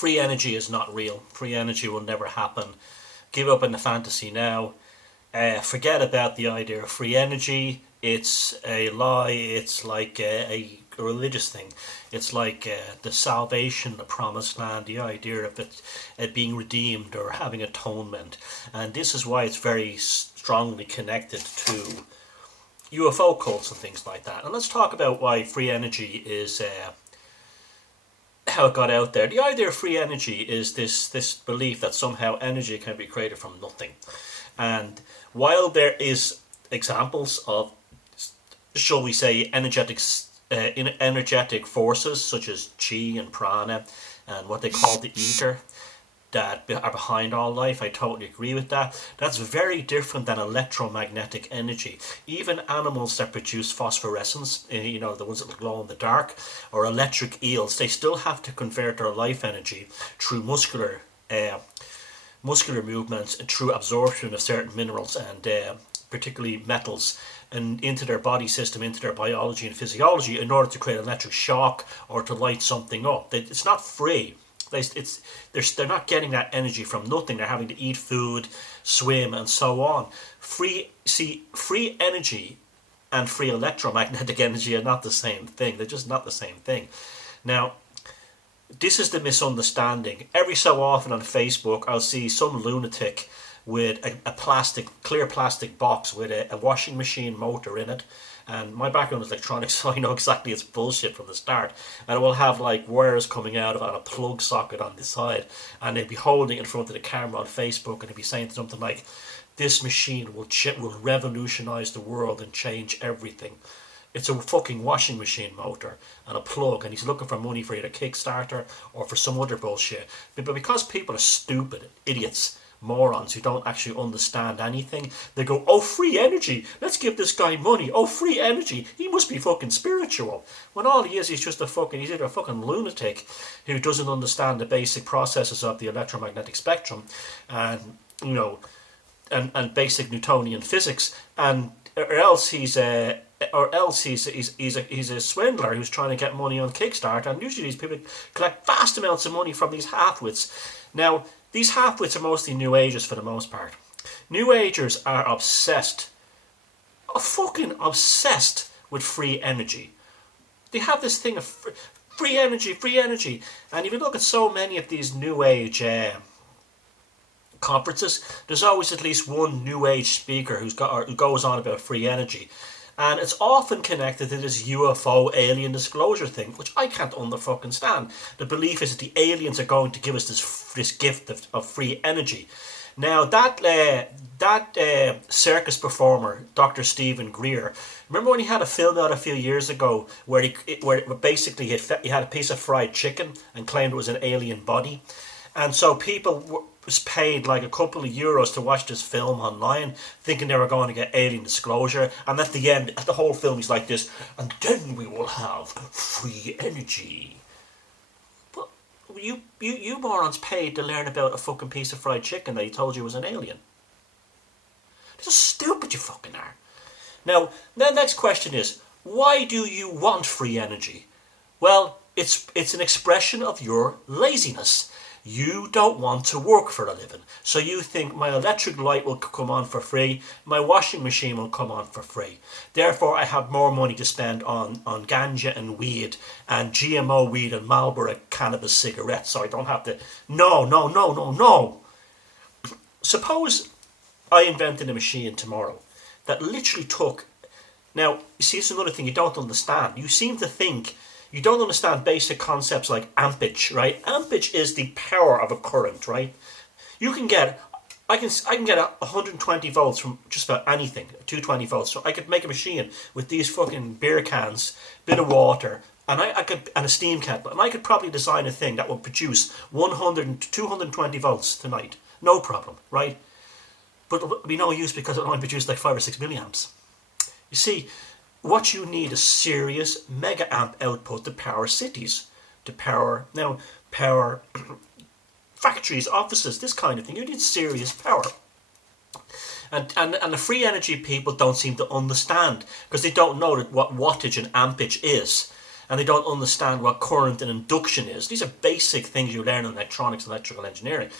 Free energy is not real. Free energy will never happen. Give up on the fantasy now. Forget about the idea of free energy. It's a lie. It's like a religious thing. It's like the salvation, the promised land, the idea of it being redeemed or having atonement. And this is why it's very strongly connected to UFO cults and things like that. And let's talk about why free energy is how it got out there. The idea of free energy is this belief that somehow energy can be created from nothing. And while there is examples of, shall we say, energetic forces such as chi and prana and what they call the ether that are behind all life, I totally agree with that. That's very different than electromagnetic energy. Even animals that produce phosphorescence, the ones that glow in the dark, or electric eels, they still have to convert their life energy through muscular movements and through absorption of certain minerals and particularly metals and into their body system, into their biology and physiology in order to create an electric shock or to light something up. It's not free. They're not getting that energy from nothing. They're having to eat food, swim, and so on. Free energy and free electromagnetic energy are not the same thing. They're just not the same thing. Now, this is the misunderstanding. Every so often on Facebook, I'll see some lunatic with a clear plastic box with a washing machine motor in it. And my background is electronics, so I know exactly it's bullshit from the start. And it will have like wires coming out of it and a plug socket on the side. And they'd be holding it in front of the camera on Facebook and they'd be saying something like, this machine will revolutionize the world and change everything. It's a fucking washing machine motor and a plug, and he's looking for money for either Kickstarter or for some other bullshit. But because people are stupid, idiots, morons who don't actually understand anything, they go, oh, free energy, let's give this guy money. Oh, free energy, he must be fucking spiritual. When all he is, he's either a fucking lunatic who doesn't understand the basic processes of the electromagnetic spectrum and and basic Newtonian physics, or else he's a swindler who's trying to get money on Kickstarter. And usually these people collect vast amounts of money from these half-wits. Now, these half-wits are mostly New Agers for the most part. New Agers are fucking obsessed with free energy. They have this thing of free energy. And if you look at so many of these New Age conferences, there's always at least one New Age speaker who goes on about free energy. And it's often connected to this UFO alien disclosure thing, which I can't fucking stand. The belief is that the aliens are going to give us this gift of free energy. Now, that circus performer, Dr. Stephen Greer, remember when he had a film out a few years ago where basically he had a piece of fried chicken and claimed it was an alien body? And so people was paid like a couple of euros to watch this film online, thinking they were going to get alien disclosure. And at the end, at the whole film, he's like this, and then we will have free energy. But you morons paid to learn about a fucking piece of fried chicken that he told you was an alien. That's how stupid you fucking are. Now, the next question is, why do you want free energy? Well, it's an expression of your laziness. You don't want to work for a living. So you think my electric light will come on for free, my washing machine will come on for free. Therefore, I have more money to spend on ganja and weed and GMO weed and Marlboro cannabis cigarettes, so I don't have to... No. Suppose I invented a machine tomorrow that literally took... Now, you see, it's another thing you don't understand. You seem to think... You don't understand basic concepts like ampage, right? Ampage is the power of a current, right? You can get, I can get 120 volts from just about anything, 220 volts. So I could make a machine with these fucking beer cans, bit of water, and and a steam kettle, and I could probably design a thing that would produce 100 to 220 volts tonight, no problem, right? But it'll be no use because it'll only produce like 5 or 6 milliamps. You see. What you need is serious mega amp output to power cities, to power factories, offices, this kind of thing. You need serious power. And the free energy people don't seem to understand because they don't know what wattage and ampage is. and they don't understand what current and induction is. These are basic things you learn in electronics and electrical engineering.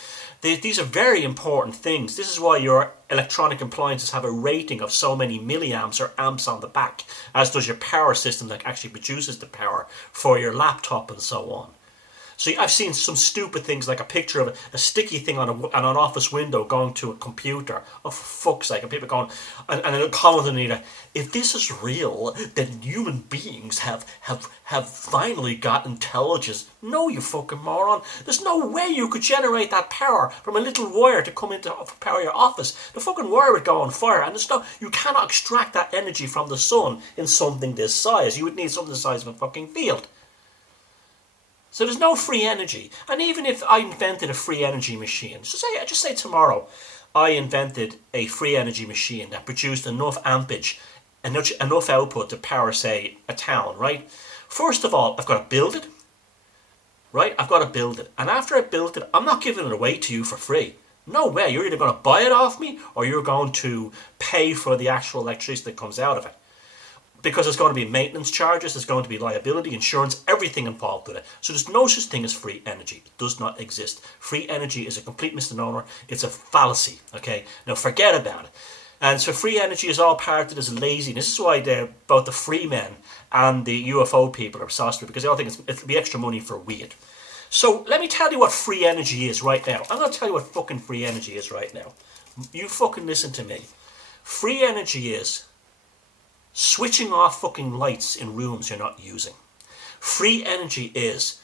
These are very important things. This is why your electronic appliances have a rating of so many milliamps or amps on the back, as does your power system that actually produces the power for your laptop and so on. So I've seen some stupid things like a picture of a sticky thing on an office window going to a computer. Oh, for fuck's sake. And people going, and a comment on it, if this is real, then human beings have finally got intelligence. No, you fucking moron. There's no way you could generate that power from a little wire to come into power your office. The fucking wire would go on fire, and you cannot extract that energy from the sun in something this size. You would need something the size of a fucking field. So there's no free energy. And even if I invented a free energy machine, just say tomorrow I invented a free energy machine that produced enough ampage, enough output to power, say, a town, right? First of all, I've got to build it, right? I've got to build it. And after I built it, I'm not giving it away to you for free. No way. You're either going to buy it off me or you're going to pay for the actual electricity that comes out of it. Because there's going to be maintenance charges, there's going to be liability, insurance, everything involved with it. So there's no such thing as free energy. It does not exist. Free energy is a complete misnomer. It's a fallacy, okay? Now forget about it. And so free energy is all part of this laziness. This is why both the free men and the UFO people are saucy, because they all think it'll be extra money for weird. So let me tell you what free energy is right now. I'm going to tell you what fucking free energy is right now. You fucking listen to me. Free energy is switching off fucking lights in rooms you're not using. Free energy is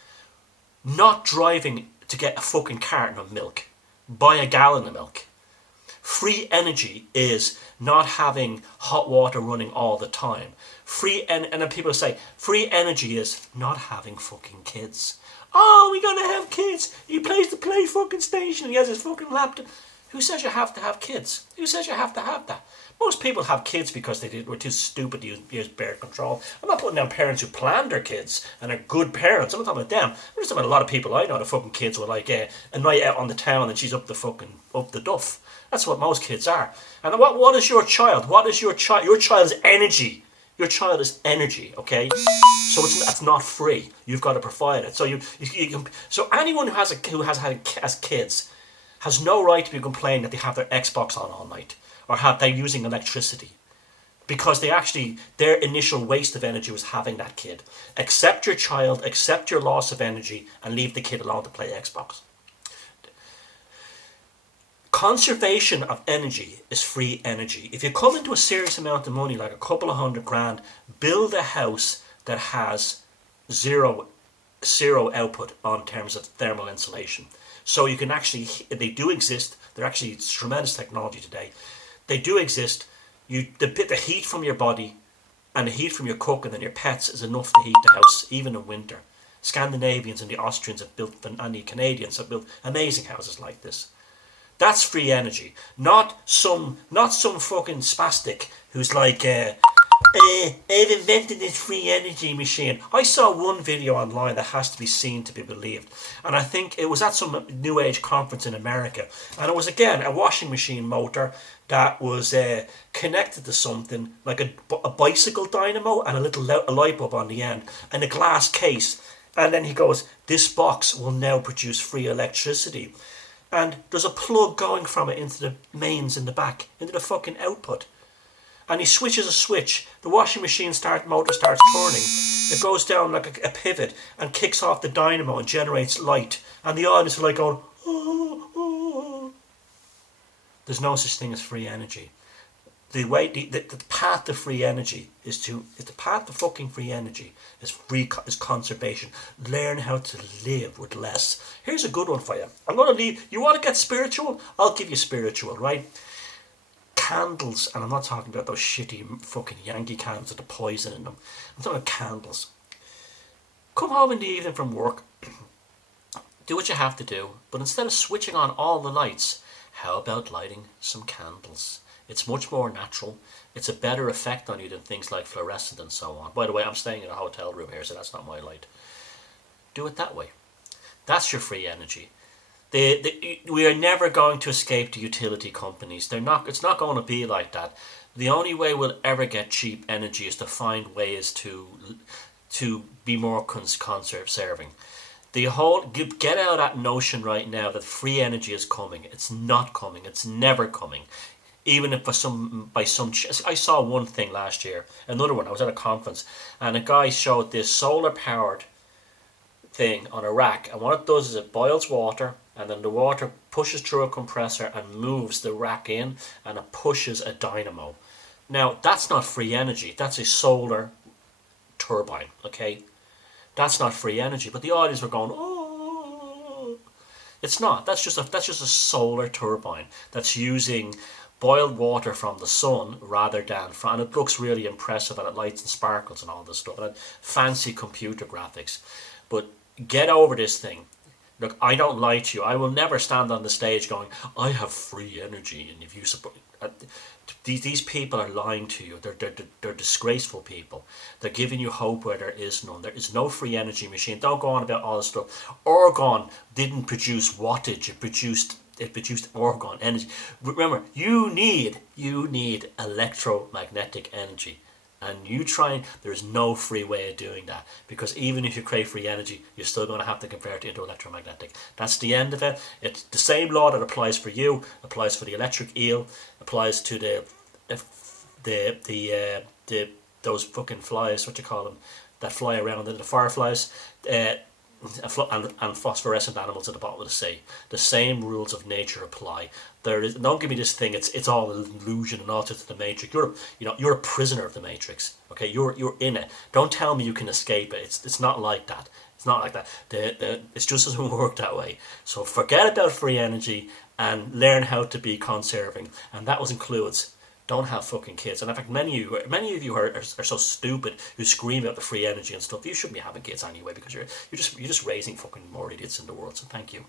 not driving to get a fucking carton of milk. Buy a gallon of milk. Free energy is not having hot water running all the time. And then people say, free energy is not having fucking kids. Oh, we're gonna have kids. He plays the play fucking station. He has his fucking laptop. Who says you have to have kids? Who says you have to have that? Most people have kids because they were too stupid to use birth control. I'm not putting down parents who plan their kids and are good parents. I'm not talking about them. I'm just talking about a lot of people I know. The fucking kids were like a night out on the town and she's up the duff. That's what most kids are. And what is your child? What is your child? Your child is energy. Your child is energy, okay? So it's not free. You've got to provide it. So you can. So anyone who has kids has no right to be complaining that they have their Xbox on all night or they're using electricity, because their initial waste of energy was having that kid. Accept your child, accept your loss of energy, and leave the kid alone to play Xbox. Conservation of energy is free energy. If you come into a serious amount of money, like a couple of $100,000, build a house that has zero output on terms of thermal insulation. So you can they do exist. It's tremendous technology today. They do exist. The heat from your body and the heat from your cooking and your pets is enough to heat the house, even in winter. Scandinavians and the Austrians have built, and the Canadians have built amazing houses like this. That's free energy, not some fucking spastic who's like, I've invented this free energy machine. I saw one video online that has to be seen to be believed, and I think it was at some New Age conference in America, and it was again a washing machine motor that was connected to something like a bicycle dynamo and a light bulb on the end and a glass case, and then he goes, this box will now produce free electricity. And there's a plug going from it into the mains in the back, into the fucking output. And he switches a switch. The washing machine motor starts turning. It goes down like a pivot and kicks off the dynamo and generates light. And the audience are like going, oh, oh. There's no such thing as free energy. The path to free energy is conservation. Learn how to live with less. Here's a good one for you. I'm going to leave. You want to get spiritual? I'll give you spiritual, right? Candles, and I'm not talking about those shitty fucking Yankee candles with the poison in them. I'm talking about candles. Come home in the evening from work. Do what you have to do, but instead of switching on all the lights, how about lighting some candles? It's much more natural. It's a better effect on you than things like fluorescent and so on. By the way, I'm staying in a hotel room here, so that's not my light. Do it that way. That's your free energy. We are never going to escape the utility companies. It's not going to be like that. The only way we'll ever get cheap energy is to find ways to to be more conserving. The whole, get out of that notion right now that free energy is coming. It's not coming. It's never coming. Even if I saw one thing last year, another one. I was at a conference, and a guy showed this solar powered thing on a rack, and what it does is it boils water, and then the water pushes through a compressor and moves the rack in, and it pushes a dynamo. Now that's not free energy. That's a solar turbine. Okay, that's not free energy. But the audience were going, oh, it's not. That's just a solar turbine that's using boiled water from the sun rather than from, and it looks really impressive, and it lights and sparkles and all this stuff, and fancy computer graphics. But get over this thing. Look, I don't lie to you. I will never stand on the stage going, I have free energy, and if you support, these people are lying to you. They're disgraceful people. They're giving you hope where there is none. There is no free energy machine. Don't go on about all this stuff. Orgone didn't produce wattage. It produced orgone energy. Remember, you need electromagnetic energy. And there is no free way of doing that, because even if you create free energy, you're still going to have to convert it into electromagnetic. That's the end of it. It's the same law that applies for you, applies for the electric eel, applies to those fucking flies, what you call them, that fly around, the fireflies, and phosphorescent animals at the bottom of the sea. The same rules of nature apply. Don't give me this thing. It's all illusion and all to the matrix. You're a prisoner of the matrix. Okay, you're in it. Don't tell me you can escape it. It's not like that. It's not like that. It just doesn't work that way. So forget about free energy and learn how to be conserving. And that includes, don't have fucking kids. And in fact, many of you are so stupid who scream about the free energy and stuff. You shouldn't be having kids anyway, because you're just raising fucking more idiots in the world. So thank you.